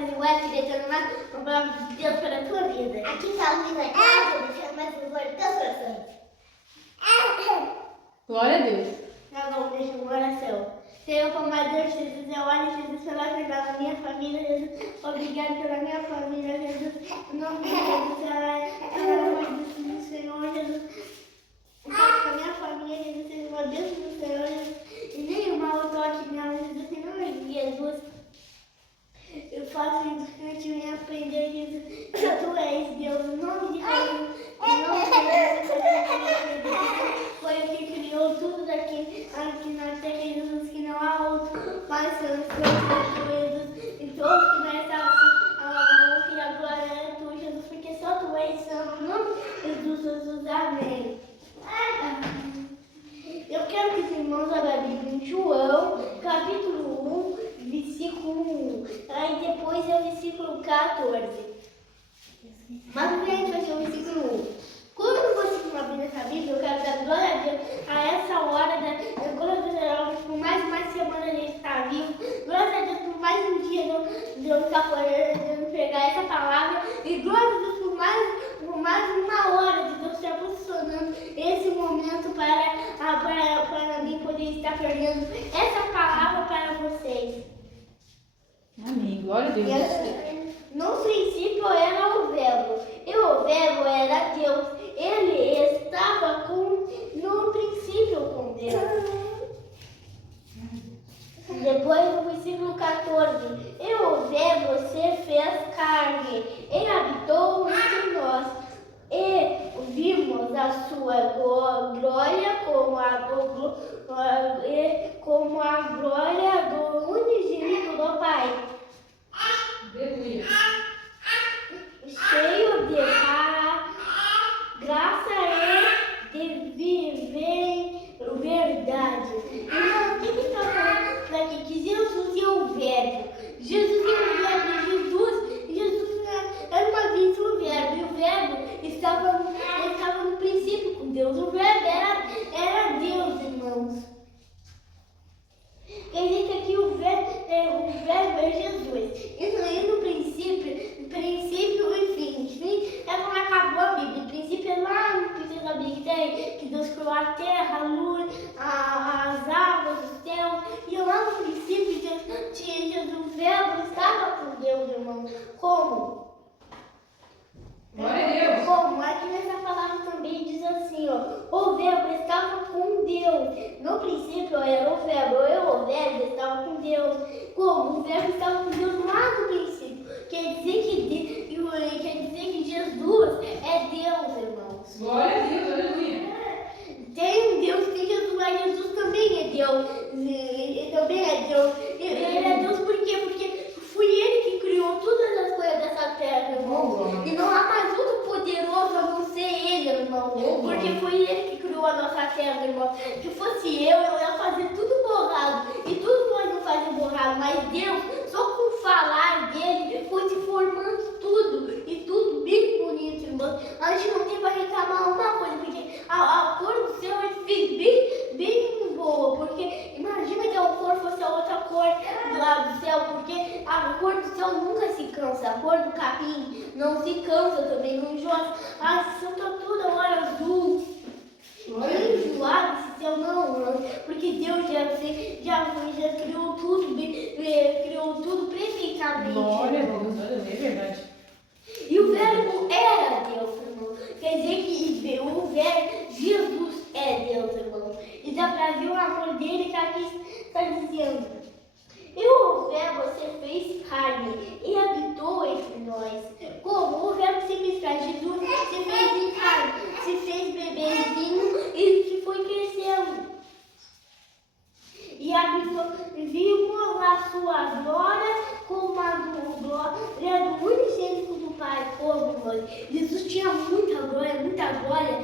fazer o F, deixando uma palavra de Deus para a tua vida. Aqui está a liberdade, deixando mais um louvor dos corações. Glória a Deus. Tá bom, deixa uma oração. Senhor, como a Deus, Jesus, eu oro, Jesus, pela vida da minha família, Jesus. Obrigado pela minha família, Jesus. Em nome de Jesus, pelo amor do Senhor, Jesus. Faça com a minha família, Jesus, seja uma bênção do Senhor, Jesus. E nenhuma outra aqui nela, Jesus, em nome de Jesus. Eu faço isso que eu tinha aprender, Jesus, que tu és Deus, em nome de Jesus. Em nome de Jesus, foi o que criou tudo aqui na terra, Jesus, que não há outro mais santo que Jesus. E todos que nessa que a glória é tua, Jesus, porque só tu és santo, em nome de Jesus, amém. Eu quero que os irmãos abram a Bíblia em João, capítulo 1, versículo 1. Aí depois é o versículo 14. Mas primeiro a gente vai ser o versículo 1. Quando vocês estão abrindo essa Bíblia, eu quero dar glória a Deus a essa hora, glória a Deus por mais uma semana a gente estar vivo, glória a Deus por mais um dia de eu estar podendo pegar essa palavra, e glória a Deus por mais uma hora de Deus estar posicionando esse momento para mim poder estar pregando essa palavra para vocês. Amém. Glória a Deus. No princípio era o Verbo, e o Verbo era Deus. Ele estava no princípio com Deus. Depois no versículo 14, e o Verbo se fez carne e habitou entre nós. E vimos a sua glória como a glória do unigênito do Pai. Aleluia. Cheio de graça e de verdade. Então, o que está falando aqui? Que Jesus é o Verbo. Jesus é o Verbo. Jesus era uma vez o Verbo. E o Verbo estava no princípio com Deus. O Verbo era Deus, irmãos. Quer dizer que aqui o verbo é Jesus. E no princípio e fim é como acabou a Bíblia. O princípio é lá no princípio da Bíblia, que Deus criou a terra, a luz, as águas, os céus. E lá no princípio Jesus, o verbo estava com Deus, irmão. Como? Glória a Deus. Como? Aqui nessa palavra também diz assim, ó, o verbo estava com Deus. No princípio era o verbo, o verbo estava com Deus. Como? O verbo estava com Deus lá no princípio. Quer dizer que Jesus é Deus, irmãos. Glória a Deus. Aleluia. Tem um Deus, tem Jesus, mas Jesus também é Deus. Ele também é Deus. Ele é Deus por quê? Porque foi Ele que criou todas as coisas dessa terra, irmão. E não há mais outro poderoso a não ser Ele, irmão. Porque foi Ele que criou a nossa terra, irmão. Se fosse eu ia fazer tudo borrado. E tudo pode não fazer borrado. Mas Deus, só com falar dele, foi se formando tudo. E tudo bem bonito, irmão. A gente não tem para reclamar uma coisa, porque a cor do céu ele fez bem boa. Porque imagina que a cor fosse a outra cor lá do céu, porque a cor do céu nunca se cansa. A cor do capim não se cansa também, não enjoa. A céu tá toda hora azul. Bem enjoado esse céu não, porque Deus já criou tudo perfeitamente. Glória a Deus. É verdade. E o verbo era Deus, irmão. Quer dizer que o verbo, Jesus é Deus, irmão. E dá pra ver o amor dele que aqui está dizendo. E o verbo se fez carne e habitou entre nós. Como? O verbo se fez carne. Jesus se fez em carne, se fez bebezinho e que foi crescendo. E habitou, vimos a sua glória como a glória do unigênito do Pai. Como, irmão? Jesus tinha muita glória,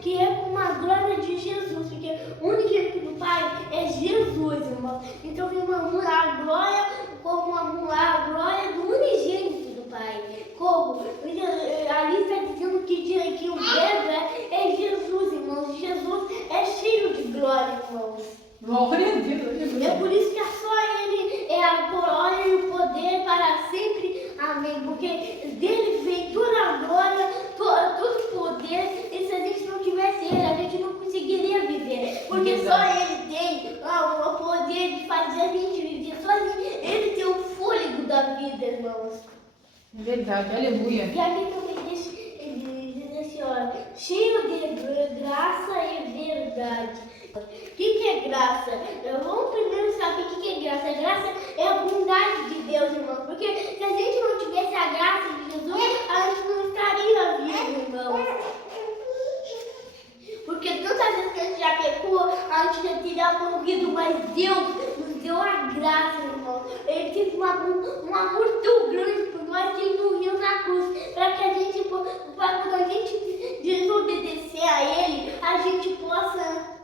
que é como a glória de Jesus, porque o unigênito do Pai é Jesus, irmão. Então vimos a glória como a glória do unigênito do Pai. Como? Ali está dizendo que o verbo é Jesus, irmãos. Jesus é cheio de glória, irmãos. Glória a Deus. É por isso que só Ele é a glória e o poder para sempre. a gente viver sozinho, ele tem o fôlego da vida, irmãos. É verdade, aleluia. E aqui também diz assim, ó, cheio de graça e verdade. O que é graça? Vamos primeiro saber o que é graça. A graça é a bondade de Deus, irmão. Porque se a gente não tivesse a graça de Jesus, a gente não estaria vivo, irmão. Porque tantas vezes que a gente já pecou, a gente já teria morrido, mas Deus nos deu a graça, irmão. Ele teve um amor tão grande por nós que ele morreu na cruz. Para que a gente, para quando a gente desobedecer a ele, a gente possa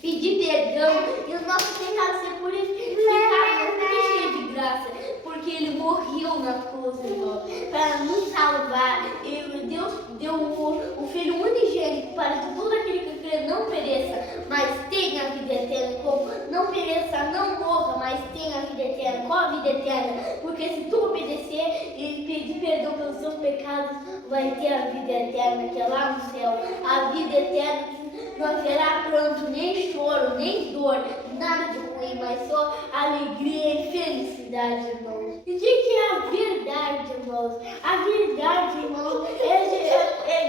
pedir perdão e os nossos pecados ser purificados, não cheio de graça, porque ele morreu na cruz, irmão, para nos salvar. E Deus deu o Filho unigênito para que todo aquele que crê não pereça, mas tenha a vida eterna. Como não pereça, não morra, mas tenha a vida eterna. Qual a vida eterna? Porque se tu obedecer e pedir perdão pelos seus pecados, vai ter a vida eterna, que é lá no céu. A vida eterna não haverá pranto, nem choro, nem dor, nada de ruim, mas só alegria e felicidade, irmãos. E o que é a verdade, irmãos? A verdade, irmãos, é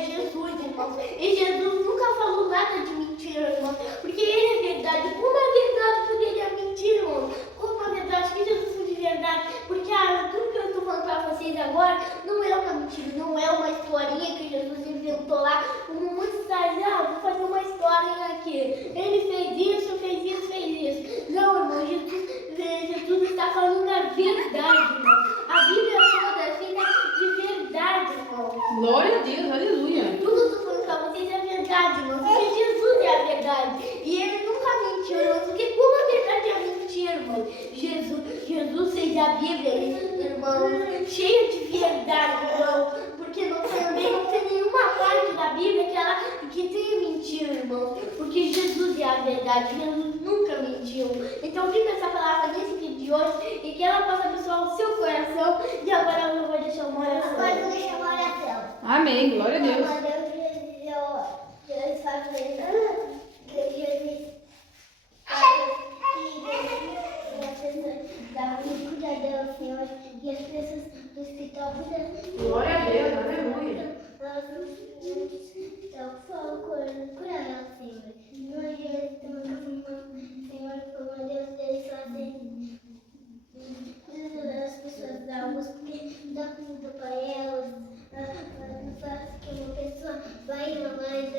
Jesus, irmãos. E Jesus nunca falou nada de mentira, irmãos, porque ele é verdade. Como a verdade poderia mentir, irmãos? Como a verdade que Jesus foi de verdade? Porque tudo que eu estou falando para vocês agora não é uma mentira, não é uma historinha que Jesus inventou lá, como muitos dizem, vou fazer uma historinha aqui. Ele fez isso, fez isso, fez isso. Não, irmão, Jesus está falando a verdade, irmão. A Bíblia toda é feita de verdade, irmão. Glória a Deus, aleluia. Tudo que eu estou falando para vocês é verdade, irmão. Porque Jesus é a verdade. E ele nunca mentiu, irmão. Porque como a verdade é mentira, irmão? Jesus fez a Bíblia, irmão, cheia de verdade, irmão. Porque também não tem nenhuma parte da Bíblia que tenha mentira, irmão. Porque Jesus é a verdade. Jesus nunca mentiu. Então fica essa palavra nesse vídeo de hoje e que ela possa abençoar o seu coração. E agora eu vou deixar uma oração. Agora eu vou deixar uma oração. Amém, glória a Deus. Deus faz que Jesus da cuida dela, Senhor, e as pessoas do hospital Glória a Deus, aleluia. Então, por favor, cura ela, Senhor. Não Senhor, por amor de Deus, eles fazem as pessoas da rua, porque dá comida para elas, não faz que uma pessoa vai na mãe,